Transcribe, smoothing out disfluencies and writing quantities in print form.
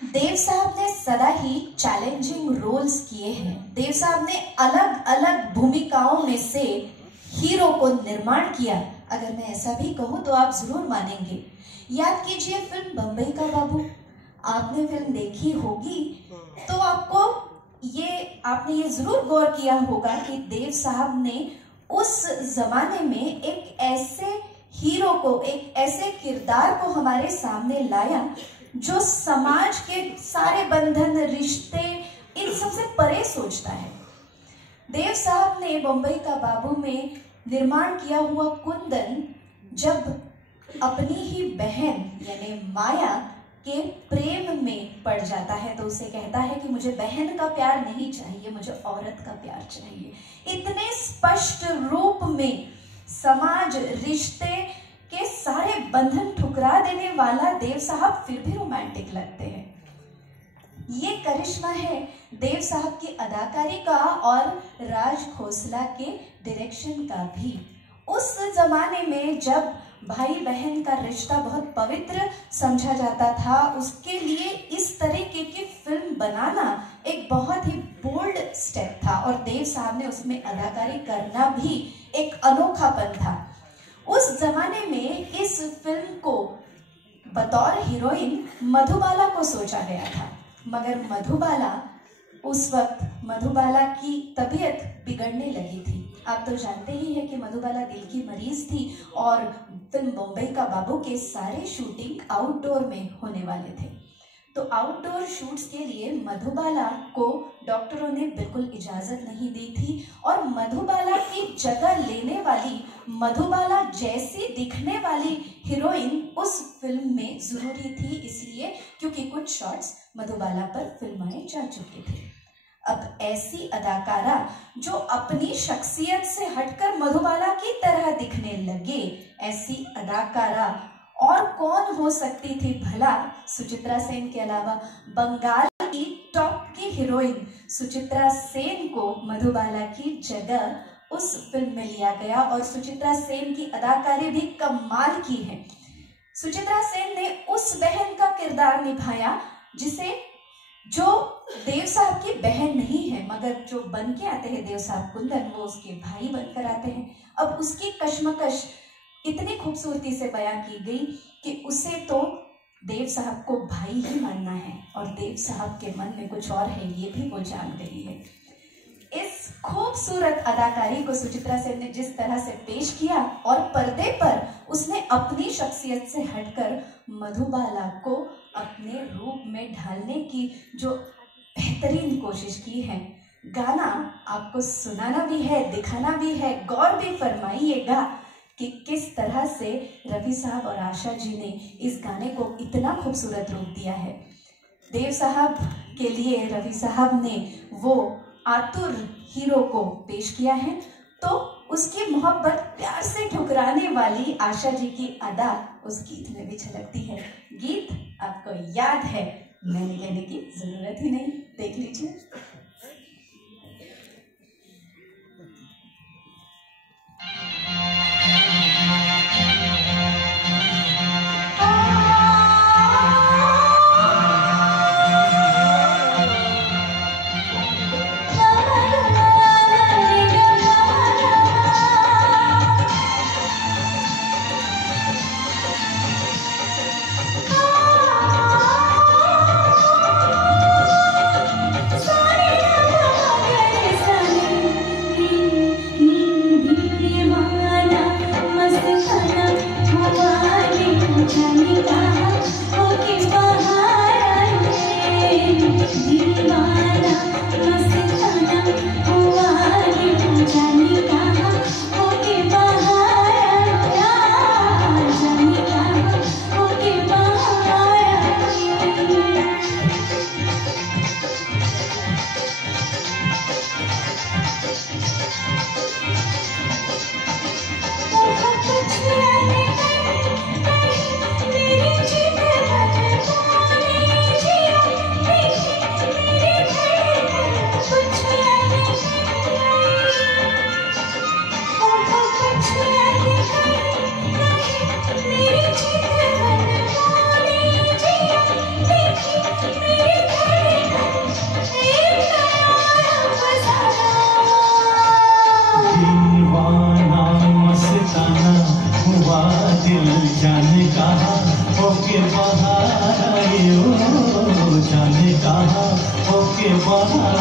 देव साहब ने सदा ही चैलेंजिंग रोल्स किए हैं। देव साहब ने अलग अलग भूमिकाओं में से हीरो को निर्माण किया। अगर मैं ऐसा भी कहूं तो आप जरूर मानेंगे। याद कीजिए फिल्म बम्बई का बाबू, आपने फिल्म देखी होगी तो आपने ये जरूर गौर किया होगा कि देव साहब ने उस जमाने में एक ऐसे हीरो को, एक ऐसे किरदार को हमारे सामने लाया जो समाज के सारे बंधन, रिश्ते, इन सबसे परे सोचता है। देव साहब ने बम्बई का बाबू में निर्माण किया हुआ कुंदन जब अपनी ही बहन यानी माया के प्रेम में पड़ जाता है तो उसे कहता है कि मुझे बहन का प्यार नहीं चाहिए, मुझे औरत का प्यार चाहिए। इतने स्पष्ट रूप में समाज, रिश्ते के सारे बंधन ठुकरा देने वाला देव साहब फिर भी रोमांटिक लगते हैं। ये करिश्मा है देव साहब की अदाकारी का और राज खोसला के डायरेक्शन का भी। उस जमाने में जब भाई बहन का रिश्ता बहुत पवित्र समझा जाता था, उसके लिए इस तरीके की फिल्म बनाना एक बहुत ही बोल्ड स्टेप था और देव साहब ने उसमें अदाकारी करना भी एक अनोखापन था। उस जमाने में इस फिल्म को बतौर हीरोइन मधुबाला को सोचा गया था, मगर मधुबाला की तबीयत बिगड़ने लगी थी। आप तो जानते ही हैं कि मधुबाला दिल की मरीज थी और फिल्म बम्बई का बाबू के सारे शूटिंग आउटडोर में होने वाले थे। तो आउटडोर शूट्स के लिए मधुबाला को डॉक्टरों ने बिल्कुल इजाजत नहीं दी थी और मधुबाला की जगह लेने वाली, मधुबाला जैसी दिखने वाली हीरोइन उस फिल्म में जरूरी थी, इसलिए क्योंकि कुछ शॉट्स मधुबाला पर फिल्माए जा चुके थे। अब ऐसी अदाकारा जो अपनी शख्सियत से हटकर मधुबाला की तरह दिखने लगे, ऐसी अदाकारा और कौन हो सकती थी भला सुचित्रा सेन के अलावा। बंगाल की टॉप की हीरोइन सुचित्रा सेन को मधुबाला की जगह उस फिल्म में लिया गया और सुचित्रा सेन की अदाकारी भी कमाल की है। सुचित्रा सेन ने उस बहन का किरदार निभाया जो देव साहब की बहन नहीं है, मगर जो बन के आते हैं देव साहब कुंदन, वो उसके भाई बनकर आते हैं। अब उसकी कश्मकश इतनी खूबसूरती से बयां की गई कि उसे तो देव साहब को भाई ही मानना है और देव साहब के मन में कुछ और है, ये भी वो जान गई है। इस खूबसूरत अदाकारी को सुचित्रा सेन ने जिस तरह से पेश किया और पर्दे पर उसने अपनी शख्सियत से हटकर मधुबाला को अपने रूप में ढालने की जो बेहतरीन कोशिश की है। गाना आपको सुनाना भी है, दिखाना भी है, गौर भी फरमाइएगा कि किस तरह से रवि साहब और आशा जी ने इस गाने को इतना खूबसूरत रूप दिया है। देव साहब के लिए रवि साहब ने वो आतुर हीरो को पेश किया है, तो उसकी मोहब्बत प्यार से ठुकराने वाली आशा जी की अदा उस गीत में भी झलकती है। गीत आपको याद है, मैंने कहने की जरूरत ही नहीं, देख लीजिए। Sorry. होके बाहर आए, ओ जाने कहाँ होके बाहर